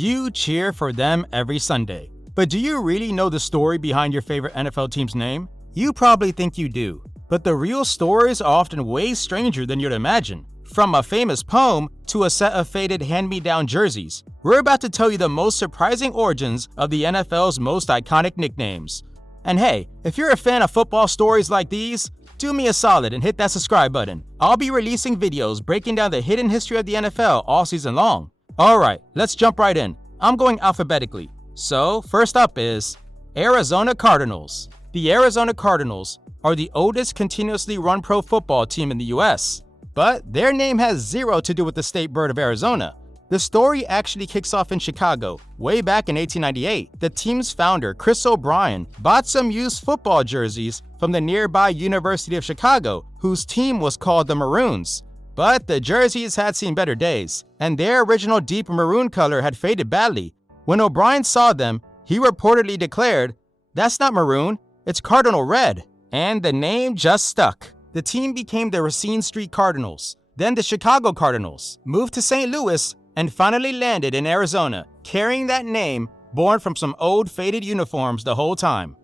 You cheer for them every Sunday. But do you really know the story behind your favorite NFL team's name? You probably think you do, but the real stories are often way stranger than you'd imagine. From a famous poem to a set of faded hand-me-down jerseys, we're about to tell you the most surprising origins of the NFL's most iconic nicknames. And hey, if you're a fan of football stories like these, do me a solid and hit that subscribe button. I'll be releasing videos breaking down the hidden history of the NFL all season long. Alright, let's jump right in. I'm going alphabetically. So, first up is Arizona Cardinals. The Arizona Cardinals are the oldest continuously run pro football team in the US. But their name has zero to do with the state bird of Arizona. The story actually kicks off in Chicago. Way back in 1898, the team's founder, Chris O'Brien, bought some used football jerseys from the nearby University of Chicago, whose team was called the Maroons. But the jerseys had seen better days, and their original deep maroon color had faded badly. When O'Brien saw them, he reportedly declared, "That's not maroon, it's cardinal red." And the name just stuck. The team became the Racine Street Cardinals, then the Chicago Cardinals, moved to St. Louis, and finally landed in Arizona, carrying that name born from some old faded uniforms the whole time.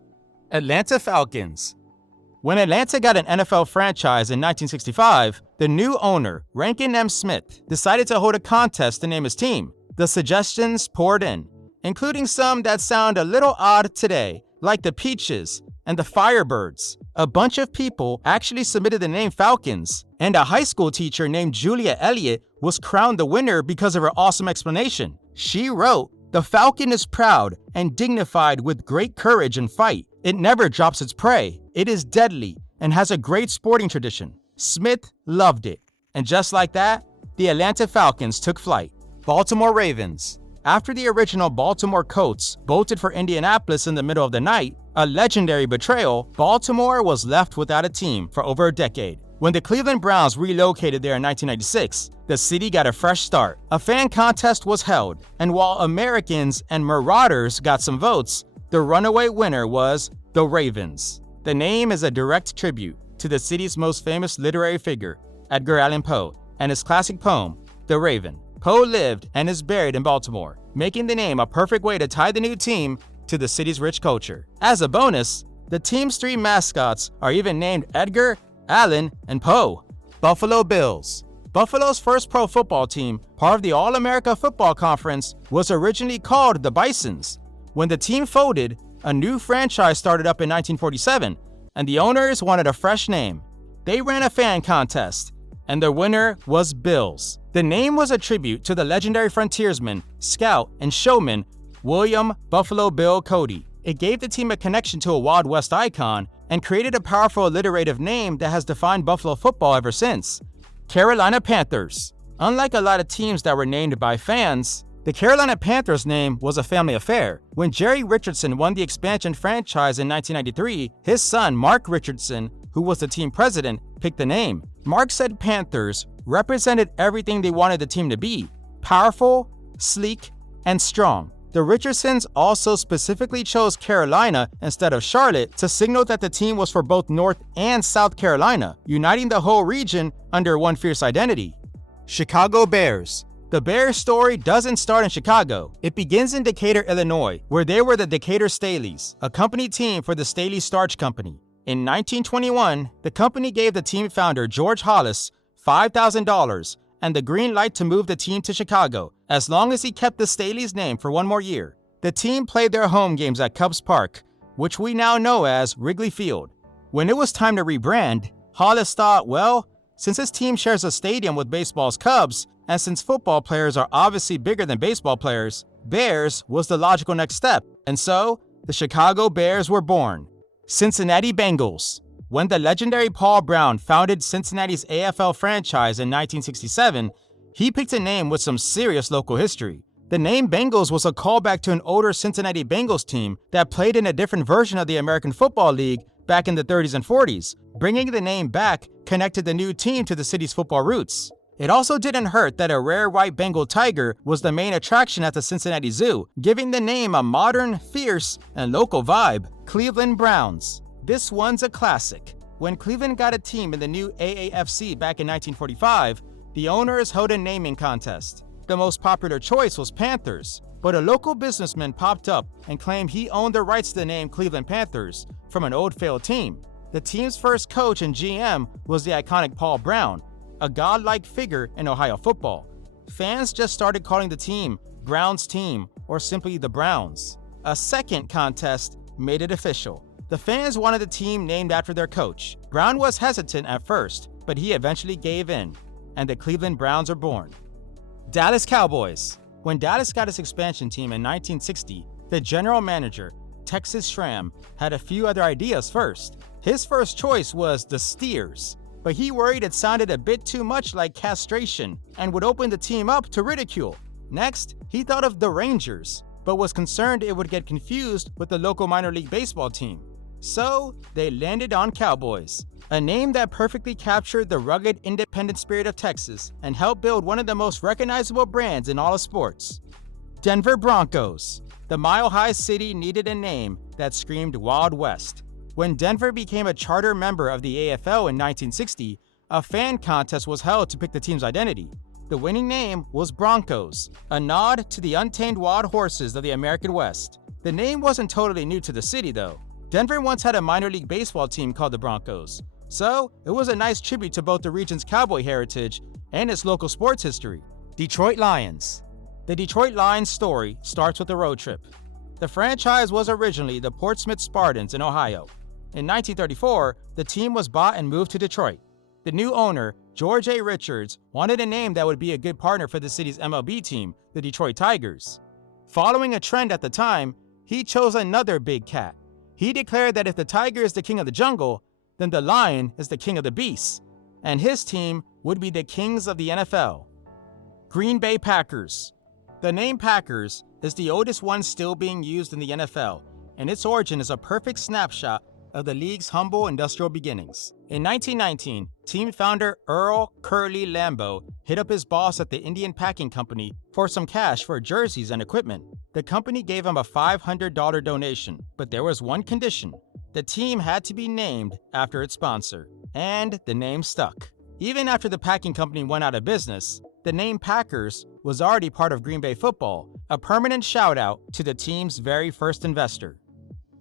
Atlanta Falcons. When Atlanta got an NFL franchise in 1965, the new owner, Rankin M. Smith, decided to hold a contest to name his team. The suggestions poured in, including some that sound a little odd today, like the Peaches and the Firebirds. A bunch of people actually submitted the name Falcons, and a high school teacher named Julia Elliott was crowned the winner because of her awesome explanation. She wrote, "The falcon is proud and dignified with great courage and fight. It never drops its prey. It is deadly and has a great sporting tradition." Smith loved it. And just like that, the Atlanta Falcons took flight. Baltimore Ravens. After the original Baltimore Colts bolted for Indianapolis in the middle of the night, a legendary betrayal, Baltimore was left without a team for over a decade. When the Cleveland Browns relocated there in 1996, the city got a fresh start. A fan contest was held, and while Americans and Marauders got some votes, the runaway winner was the Ravens. The name is a direct tribute to the city's most famous literary figure, Edgar Allan Poe, and his classic poem, The Raven. Poe lived and is buried in Baltimore, making the name a perfect way to tie the new team to the city's rich culture. As a bonus, the team's three mascots are even named Edgar, Allan, and Poe. Buffalo Bills. Buffalo's first pro football team, part of the All-America Football Conference, was originally called the Bisons. When the team folded, a new franchise started up in 1947, and the owners wanted a fresh name. They ran a fan contest, and the winner was Bills. The name was a tribute to the legendary frontiersman, scout, and showman William Buffalo Bill Cody. It gave the team a connection to a Wild West icon and created a powerful alliterative name that has defined Buffalo football ever since. Carolina Panthers. Unlike a lot of teams that were named by fans, the Carolina Panthers name was a family affair. When Jerry Richardson won the expansion franchise in 1993, his son Mark Richardson, who was the team president, picked the name. Mark said Panthers represented everything they wanted the team to be: powerful, sleek, and strong. The Richardsons also specifically chose Carolina instead of Charlotte to signal that the team was for both North and South Carolina, uniting the whole region under one fierce identity. Chicago Bears. The Bears story doesn't start in Chicago. It begins in Decatur, Illinois, where they were the Decatur Staleys, a company team for the Staley Starch Company. In 1921, the company gave the team founder George Hollis $5,000 and the green light to move the team to Chicago, as long as he kept the Staley's name for one more year. The team played their home games at Cubs Park, which we now know as Wrigley Field. When it was time to rebrand, Hollis thought, well, since his team shares a stadium with baseball's Cubs, and since football players are obviously bigger than baseball players, Bears was the logical next step, and so the Chicago Bears were born. Cincinnati Bengals. When the legendary Paul Brown founded Cincinnati's AFL franchise in 1967, he picked a name with some serious local history. The name Bengals was a callback to an older Cincinnati Bengals team that played in a different version of the American Football League back in the 30s and 40s. Bringing the name back connected the new team to the city's football roots. It also didn't hurt that a rare white Bengal tiger was the main attraction at the Cincinnati Zoo, giving the name a modern, fierce, and local vibe. Cleveland Browns. This one's a classic. When Cleveland got a team in the new AAFC back in 1945, the owners held a naming contest. The most popular choice was Panthers, but a local businessman popped up and claimed he owned the rights to the name Cleveland Panthers from an old failed team. The team's first coach and GM was the iconic Paul Brown, a godlike figure in Ohio football. Fans just started calling the team Brown's Team or simply the Browns. A second contest made it official. The fans wanted the team named after their coach. Brown was hesitant at first, but he eventually gave in, and the Cleveland Browns are born. Dallas Cowboys. When Dallas got its expansion team in 1960, the general manager, Texas Schramm, had a few other ideas first. His first choice was the Steers, but he worried it sounded a bit too much like castration and would open the team up to ridicule. Next, he thought of the Rangers, but was concerned it would get confused with the local minor league baseball team. So, they landed on Cowboys, a name that perfectly captured the rugged, independent spirit of Texas and helped build one of the most recognizable brands in all of sports. Denver Broncos. The mile-high city needed a name that screamed Wild West. When Denver became a charter member of the AFL in 1960, a fan contest was held to pick the team's identity. The winning name was Broncos, a nod to the untamed wild horses of the American West. The name wasn't totally new to the city, though. Denver once had a minor league baseball team called the Broncos, so it was a nice tribute to both the region's cowboy heritage and its local sports history. Detroit Lions. The Detroit Lions story starts with a road trip. The franchise was originally the Portsmouth Spartans in Ohio. In 1934, the team was bought and moved to Detroit. The new owner, George A. Richards, wanted a name that would be a good partner for the city's MLB team, the Detroit Tigers. Following a trend at the time, he chose another big cat. He declared that if the tiger is the king of the jungle, then the lion is the king of the beasts, and his team would be the kings of the NFL. Green Bay Packers. The name Packers is the oldest one still being used in the NFL, and its origin is a perfect snapshot of the league's humble industrial beginnings. In 1919, team founder Earl Curly Lambeau hit up his boss at the Indian Packing Company for some cash for jerseys and equipment. The company gave him a $500 donation, but there was one condition. The team had to be named after its sponsor, and the name stuck. Even after the packing company went out of business, the name Packers was already part of Green Bay football, a permanent shout-out to the team's very first investor.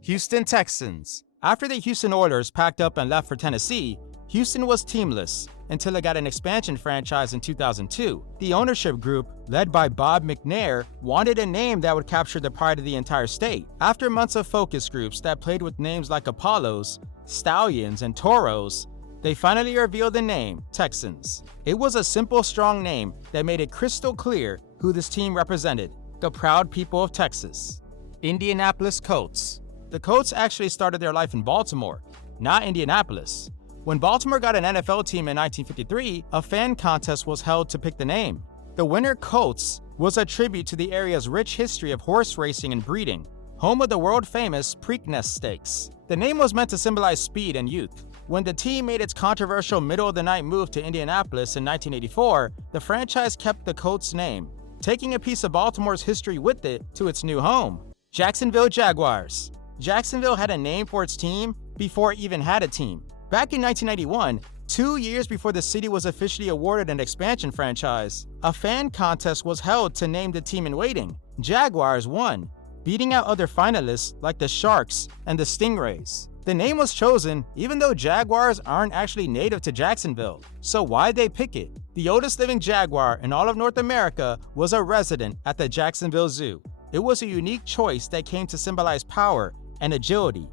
Houston Texans. After the Houston Oilers packed up and left for Tennessee, Houston was teamless until it got an expansion franchise in 2002. The ownership group, led by Bob McNair, wanted a name that would capture the pride of the entire state. After months of focus groups that played with names like Apollos, Stallions, and Toros, they finally revealed the name Texans. It was a simple, strong name that made it crystal clear who this team represented: the proud people of Texas. Indianapolis Colts. The Colts actually started their life in Baltimore, not Indianapolis. When Baltimore got an NFL team in 1953, a fan contest was held to pick the name. The winner, Colts, was a tribute to the area's rich history of horse racing and breeding, home of the world-famous Preakness Stakes. The name was meant to symbolize speed and youth. When the team made its controversial middle-of-the-night move to Indianapolis in 1984, the franchise kept the Colts name, taking a piece of Baltimore's history with it to its new home. Jacksonville Jaguars. Jacksonville had a name for its team before it even had a team. Back in 1991, 2 years before the city was officially awarded an expansion franchise, a fan contest was held to name the team in waiting. Jaguars won, beating out other finalists like the Sharks and the Stingrays. The name was chosen even though Jaguars aren't actually native to Jacksonville. So why'd they pick it? The oldest living jaguar in all of North America was a resident at the Jacksonville Zoo. It was a unique choice that came to symbolize power and agility.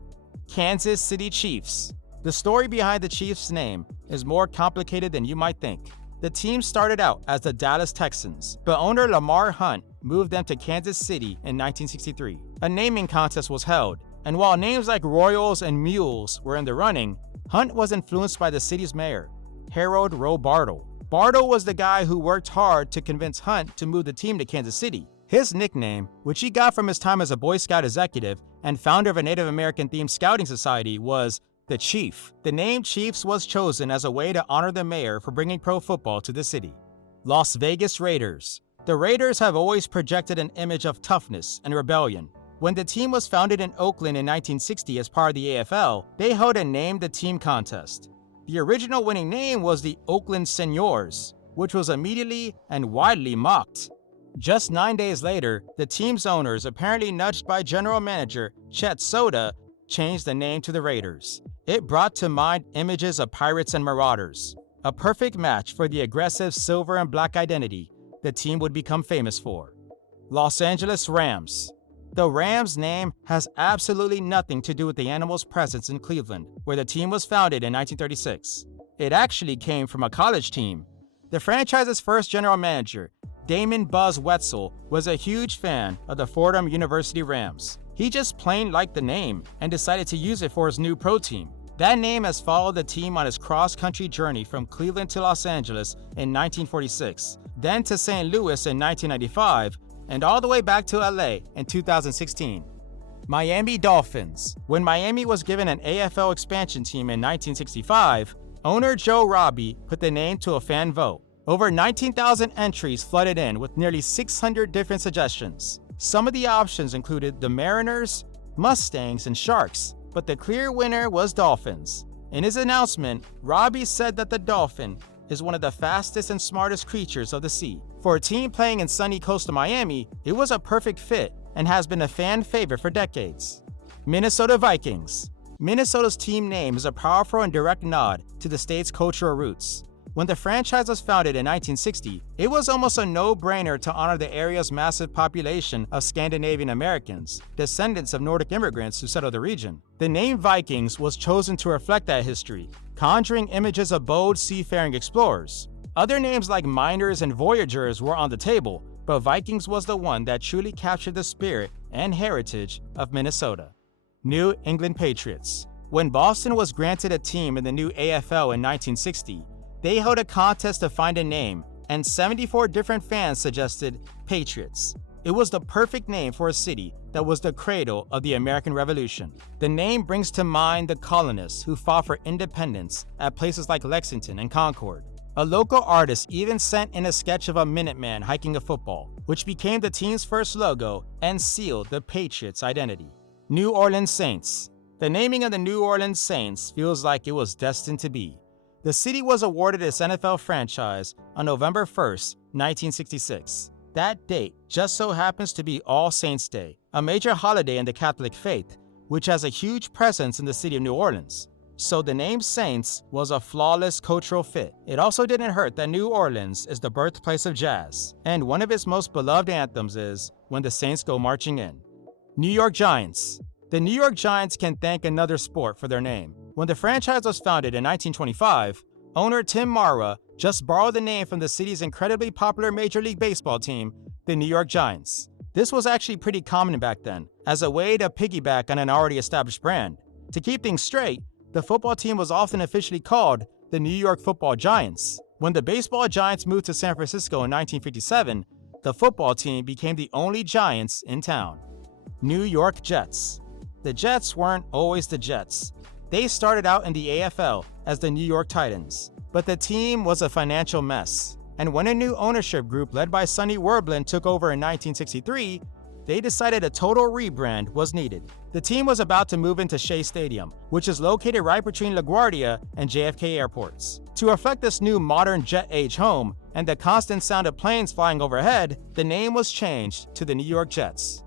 Kansas City Chiefs. The story behind the Chiefs' name is more complicated than you might think. The team started out as the Dallas Texans, but owner Lamar Hunt moved them to Kansas City in 1963. A naming contest was held, and while names like Royals and Mules were in the running, Hunt was influenced by the city's mayor, Harold Roe Bartle. Bartle was the guy who worked hard to convince Hunt to move the team to Kansas City. His nickname, which he got from his time as a Boy Scout executive and founder of a Native American-themed scouting society, was the Chief. The name Chiefs was chosen as a way to honor the mayor for bringing pro football to the city. Las Vegas Raiders. The Raiders have always projected an image of toughness and rebellion. When the team was founded in Oakland in 1960 as part of the AFL, they held a Name the Team contest. The original winning name was the Oakland Seniors, which was immediately and widely mocked. Just 9 days later, the team's owners, apparently nudged by general manager Chet Soda, changed the name to the Raiders. It brought to mind images of pirates and marauders, a perfect match for the aggressive silver and black identity the team would become famous for. Los Angeles Rams. The Rams name has absolutely nothing to do with the animal's presence in Cleveland, where the team was founded in 1936. It actually came from a college team. The franchise's first general manager, Damon Buzz Wetzel, was a huge fan of the Fordham University Rams. He just plain liked the name and decided to use it for his new pro team. That name has followed the team on its cross-country journey from Cleveland to Los Angeles in 1946, then to St. Louis in 1995, and all the way back to LA in 2016. Miami Dolphins. When Miami was given an AFL expansion team in 1965, owner Joe Robbie put the name to a fan vote. Over 19,000 entries flooded in with nearly 600 different suggestions. Some of the options included the Mariners, Mustangs, and Sharks, but the clear winner was Dolphins. In his announcement, Robbie said that the dolphin is one of the fastest and smartest creatures of the sea. For a team playing in sunny coastal Miami, it was a perfect fit and has been a fan favorite for decades. Minnesota Vikings. Minnesota's team name is a powerful and direct nod to the state's cultural roots. When the franchise was founded in 1960, it was almost a no-brainer to honor the area's massive population of Scandinavian Americans, descendants of Nordic immigrants who settled the region. The name Vikings was chosen to reflect that history, conjuring images of bold seafaring explorers. Other names like miners and voyagers were on the table, but Vikings was the one that truly captured the spirit and heritage of Minnesota. New England Patriots. When Boston was granted a team in the new AFL in 1960, they held a contest to find a name, and 74 different fans suggested Patriots. It was the perfect name for a city that was the cradle of the American Revolution. The name brings to mind the colonists who fought for independence at places like Lexington and Concord. A local artist even sent in a sketch of a Minuteman hiking a football, which became the team's first logo and sealed the Patriots' identity. New Orleans Saints. The naming of the New Orleans Saints feels like it was destined to be. The city was awarded its NFL franchise on November 1st, 1966. That date just so happens to be All Saints' Day, a major holiday in the Catholic faith, which has a huge presence in the city of New Orleans. So the name Saints was a flawless cultural fit. It also didn't hurt that New Orleans is the birthplace of jazz, and one of its most beloved anthems is When the Saints Go Marching In. New York Giants. The New York Giants can thank another sport for their name. When the franchise was founded in 1925, owner Tim Mara just borrowed the name from the city's incredibly popular Major League Baseball team, the New York Giants. This was actually pretty common back then, as a way to piggyback on an already established brand. To keep things straight, the football team was often officially called the New York Football Giants. When the baseball Giants moved to San Francisco in 1957, the football team became the only Giants in town. New York Jets. The Jets weren't always the Jets. They started out in the AFL as the New York Titans, but the team was a financial mess. And when a new ownership group led by Sonny Werblin took over in 1963, they decided a total rebrand was needed. The team was about to move into Shea Stadium, which is located right between LaGuardia and JFK airports. To reflect this new modern jet-age home and the constant sound of planes flying overhead, the name was changed to the New York Jets.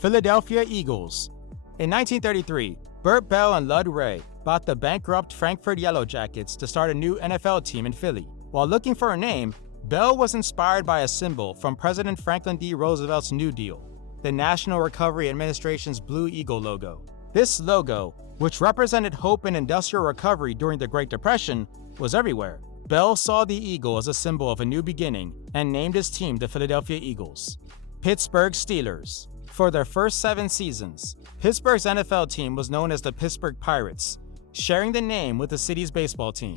Philadelphia Eagles. In 1933, Burt Bell and Lud Ray bought the bankrupt Frankfurt Yellow Jackets to start a new NFL team in Philly. While looking for a name, Bell was inspired by a symbol from President Franklin D. Roosevelt's New Deal, the National Recovery Administration's Blue Eagle logo. This logo, which represented hope and industrial recovery during the Great Depression, was everywhere. Bell saw the eagle as a symbol of a new beginning and named his team the Philadelphia Eagles. Pittsburgh Steelers. For their first 7 seasons, Pittsburgh's NFL team was known as the Pittsburgh Pirates, sharing the name with the city's baseball team.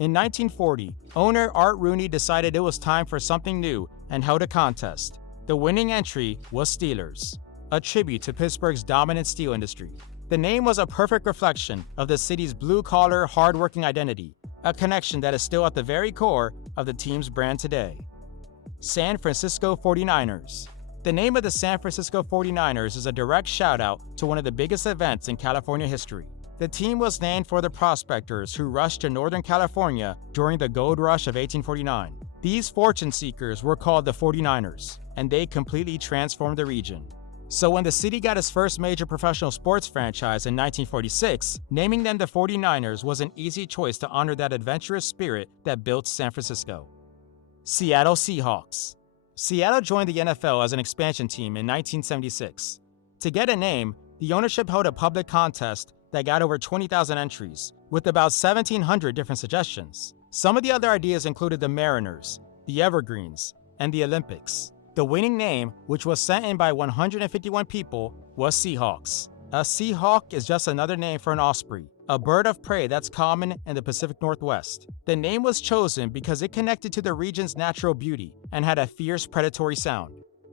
In 1940, owner Art Rooney decided it was time for something new and held a contest. The winning entry was Steelers, a tribute to Pittsburgh's dominant steel industry. The name was a perfect reflection of the city's blue-collar, hard-working identity, a connection that is still at the very core of the team's brand today. San Francisco 49ers. The name of the San Francisco 49ers is a direct shout-out to one of the biggest events in California history. The team was named for the prospectors who rushed to Northern California during the gold rush of 1849. These fortune seekers were called the 49ers, and they completely transformed the region. So when the city got its first major professional sports franchise in 1946, naming them the 49ers was an easy choice to honor that adventurous spirit that built San Francisco. Seattle Seahawks. Seattle joined the NFL as an expansion team in 1976. To get a name, the ownership held a public contest that got over 20,000 entries, with about 1,700 different suggestions. Some of the other ideas included the Mariners, the Evergreens, and the Olympics. The winning name, which was sent in by 151 people, was Seahawks. A Seahawk is just another name for an osprey, a bird of prey that's common in the Pacific Northwest. The name was chosen because it connected to the region's natural beauty and had a fierce predatory sound.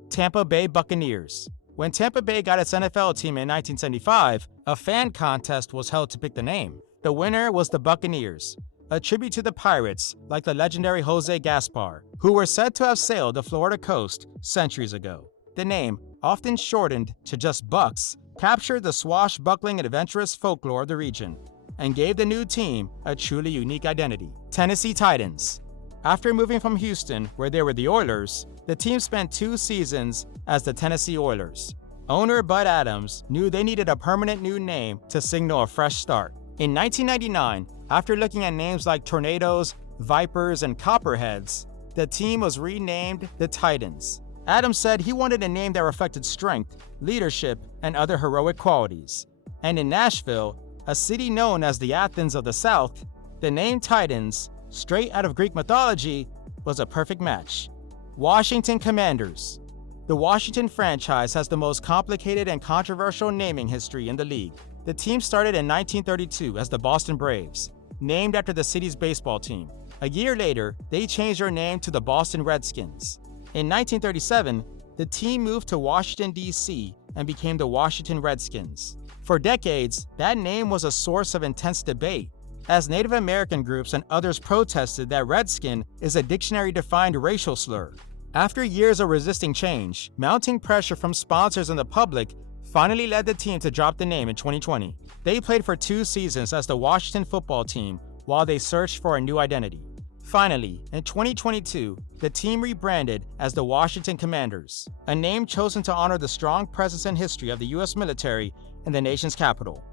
Tampa Bay Buccaneers. When Tampa Bay got its NFL team in 1975, a fan contest was held to pick the name. The winner was the Buccaneers, a tribute to the Pirates like the legendary Jose Gaspar, who were said to have sailed the Florida coast centuries ago. The name, often shortened to just Bucks, captured the swashbuckling and adventurous folklore of the region and gave the new team a truly unique identity. Tennessee Titans. After moving from Houston, where they were the Oilers, the team spent 2 seasons as the Tennessee Oilers. Owner Bud Adams knew they needed a permanent new name to signal a fresh start. In 1999, after looking at names like Tornadoes, Vipers, and Copperheads, the team was renamed the Titans. Adams said he wanted a name that reflected strength, leadership, and other heroic qualities. And in Nashville, a city known as the Athens of the South, the name Titans, straight out of Greek mythology, was a perfect match. Washington Commanders. The Washington franchise has the most complicated and controversial naming history in the league. The team started in 1932 as the Boston Braves, named after the city's baseball team. A year later, they changed their name to the Boston Redskins. In 1937, the team moved to Washington, D.C. and became the Washington Redskins. For decades, that name was a source of intense debate, as Native American groups and others protested that Redskin is a dictionary-defined racial slur. After years of resisting change, mounting pressure from sponsors and the public finally led the team to drop the name in 2020. They played for 2 seasons as the Washington football team while they searched for a new identity. Finally, in 2022, the team rebranded as the Washington Commanders, a name chosen to honor the strong presence and history of the U.S. military in the nation's capital.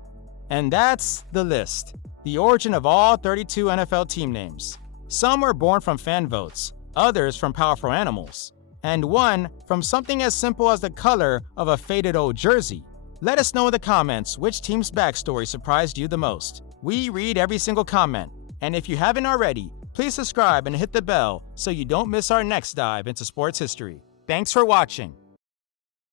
And that's the list, the origin of all 32 NFL team names. Some were born from fan votes, others from powerful animals, and one from something as simple as the color of a faded old jersey. Let us know in the comments which team's backstory surprised you the most. We read every single comment, and if you haven't already, please subscribe and hit the bell so you don't miss our next dive into sports history. Thanks for watching.